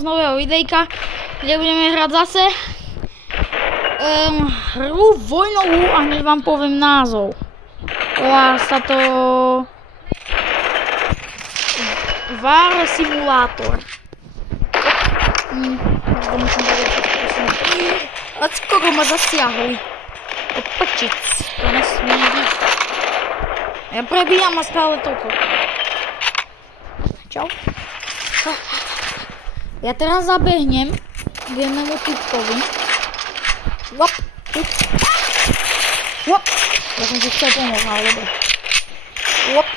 z nového videjka, kde budeme hrať zase hru vojnovú a hneď vám poviem názov. Volá sa to War Simulator. Koľko ma zasiahli. Opačic, to nesmie byť. Ja prebíjam a stále toľko. Čau. Ja teraz zabehnem k jednému typkovi. Wop. Wop. Ja som si chcel pomôcť, ale dobre. Wop.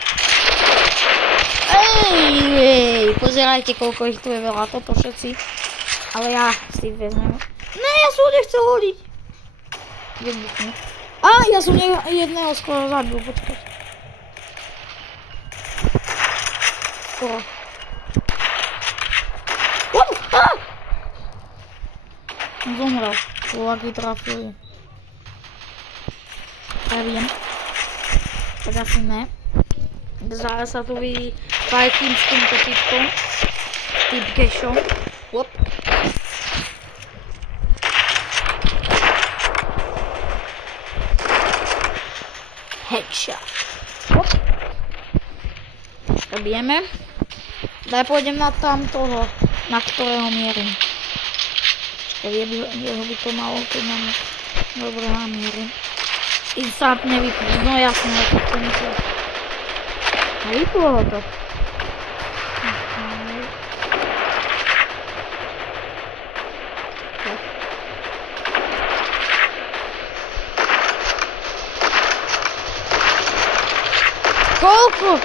Ej, pozerajte, koľko ich tu je veľa, toto všetci. Ale ja si vezmem. Ne, ja som nechcel hodiť. Ja som jedného skoro zabil, počkať. Skoro. Zomrel. Aký trafil. Neviem. Tak asi ne. Zaraz sa tu vyfajtím s týmto typkom. Typkešom. Hop. Headshot. Hop. Robíme. Daj pôjdem na tamtoho, na ktorého mierim. Jeho by to malo, keď na mňa dobre namierim. I sa nevypnú, no jasne, ale to musel. Vyplo to. Koľko?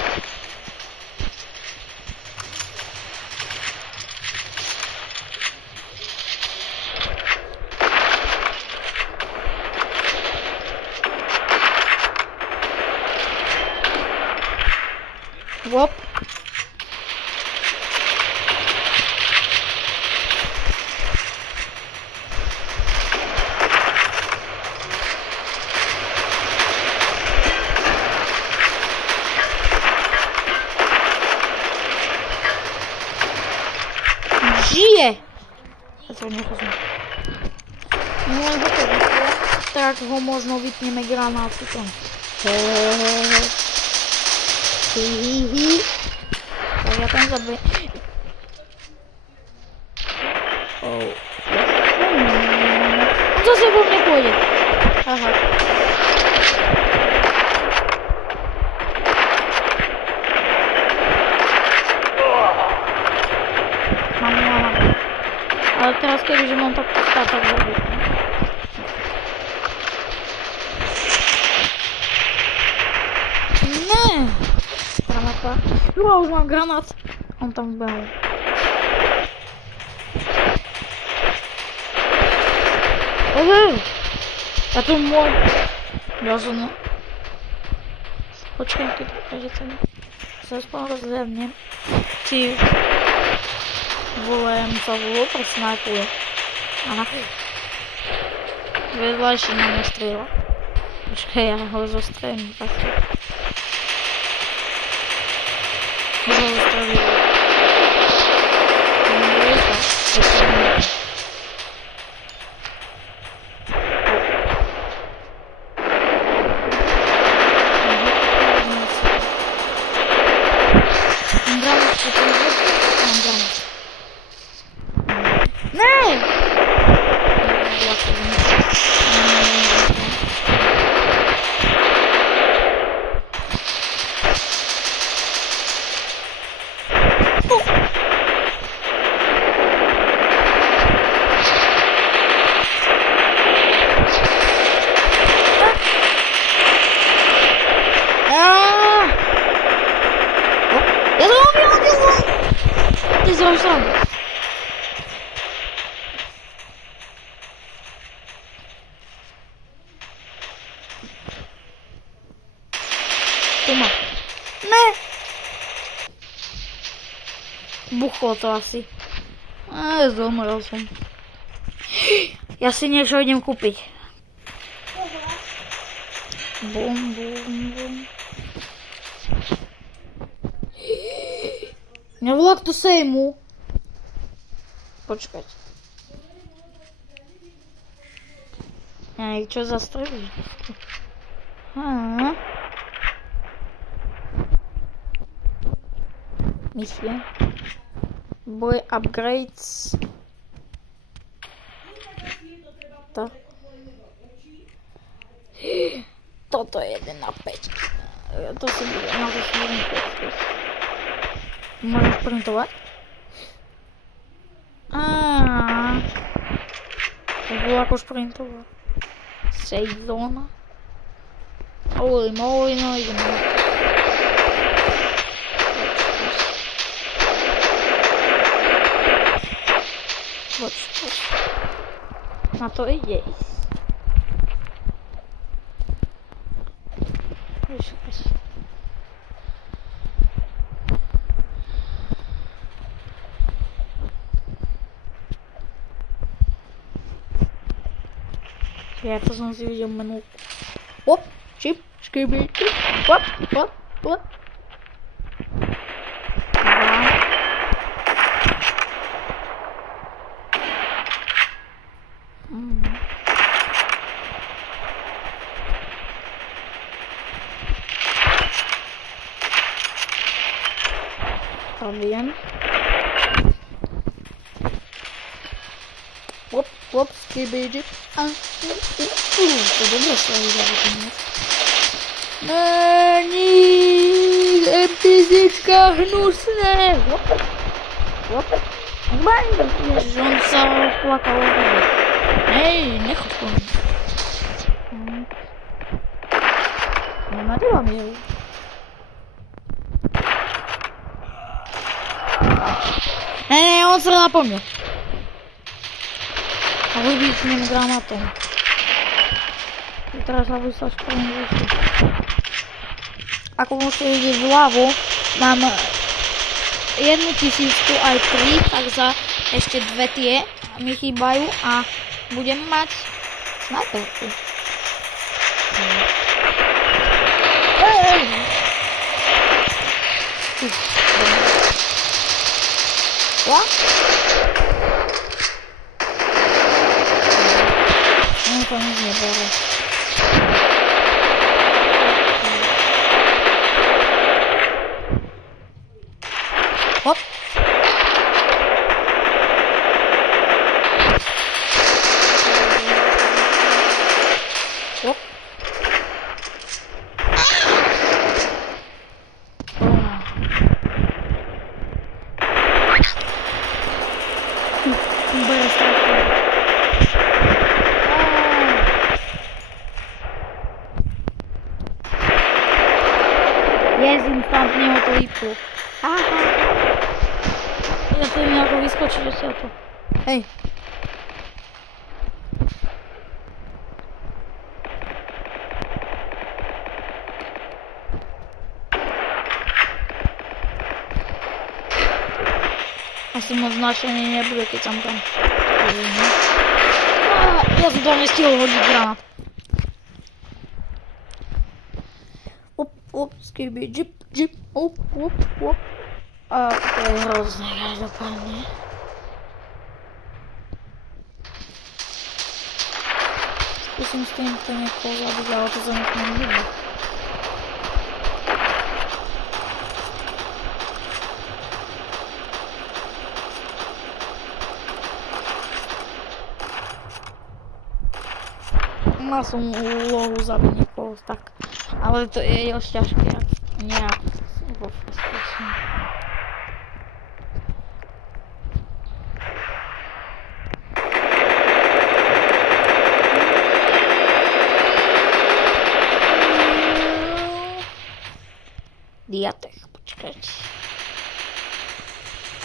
Wop. Žije! Ja to nechosím. Len ho to vyplo, tak ho možno vypneme granátikom. Tak ja tam zabijím. On zase vo mne pôjde. Aha. Mám. Ale teraz kebyže mám takto stáť, tak zabijím. Už mám granát. On tam vbehol. Ja tu môj. Ja som... Počkaj, keď sa aspoň rozhľadnem. Či... Volem sa vôbec snajpuje. Aha. Vedľajší na mňa strieľa. Počkaj, ja ho zostrelím. Ne! Buchlo to asi. Zomrel som. Ja si niečo idem kúpiť. Bum, bum, bum. Nevlak to sejmu. Počkať. Ej, čo zastrelíš? Misie. Boj upgrades. To. Toto je 1 na 5. To si bude na to šírim 5. Môžem sprintovať? To bolo ako šprintovať. Save zóna. Holy moly, no ideme. Poď. Na to ide ísť. Ja to som si videl menu. Hop, čip, škyby, čip, hop, hop, hop. Viem. Hop, skibidi. To dobre sa vyzerá dnes. NPCčka hnusné. Hop. Ježiš, on sa plakal od toho. Nechoď po mňa. Nenadelám jej. On strelá po mne. A vybuchnem granatom. Teraz sa vyslaš po mne vyšli. Ako môžete vidieť vľavo, mám 1000 aj 3, tak za ešte 2 tie mi chýbajú a budem mať snajperku. Ja? To nic nebere. Hop. Hop. Instantne ho to vyplo. Ja to mi ako vyskočiť do to. Hej. Asi moc značený nebude, keď som tam. Ja som tam nestihol hodiť granát. Hop, skibi, džip, hop. A to je hrozné, každopádne. Skúsim s týmto niekoho zabiť, ale to sa nech nebude. Mal som úlohu zabiť niekoho, tak. Ale to je dosť ťažké, nejak vo frustrácii. Diatech, počkajte.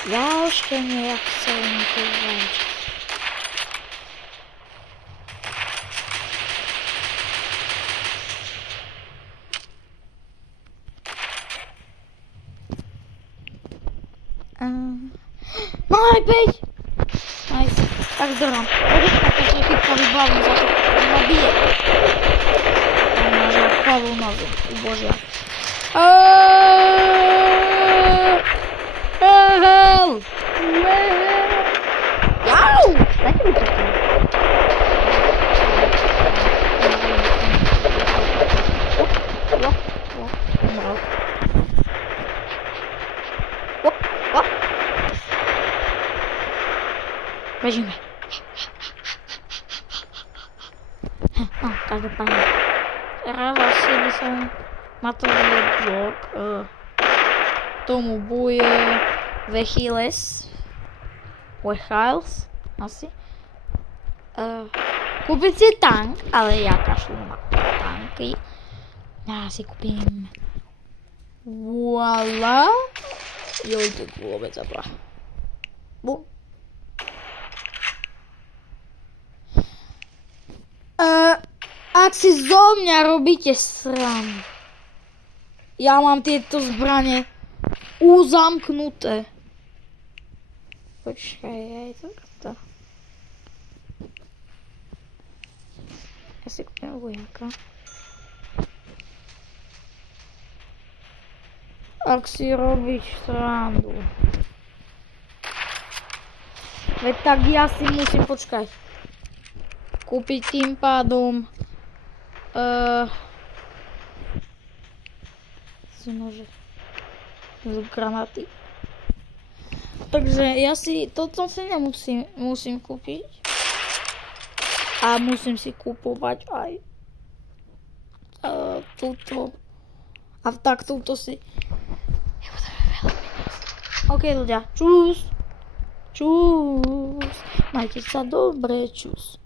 Ja ešte nejak chcem to zvať. Mám aj 5! Nice. Tak zdrhám. Počkaj, to sa chytka vybavím za to, že ma bije. On má za hlavu na zem, ubožia. Help! Bežíme. No, každopádne. Teraz asi by som na to blok tomu bude Vechiles. Asi. Kúpiť si tank, ale ja kašľu na tanky. Ja si kúpim... Voila. Joj, to vôbec zabla. Bum. Ak si zo mňa robíte srandu, ja mám tieto zbrane uzamknuté. Počkaj, aj to. Ja si kúpim vojaka. Ak si robíš srandu. Veď tak ja si musím počkať. Kúpiť tým pádom nože z granaty. Takže ja si toto si musím kúpiť. A musím si kúpovať aj túto. A tak túto si OK ľudia, čus. Majte sa dobre, čus.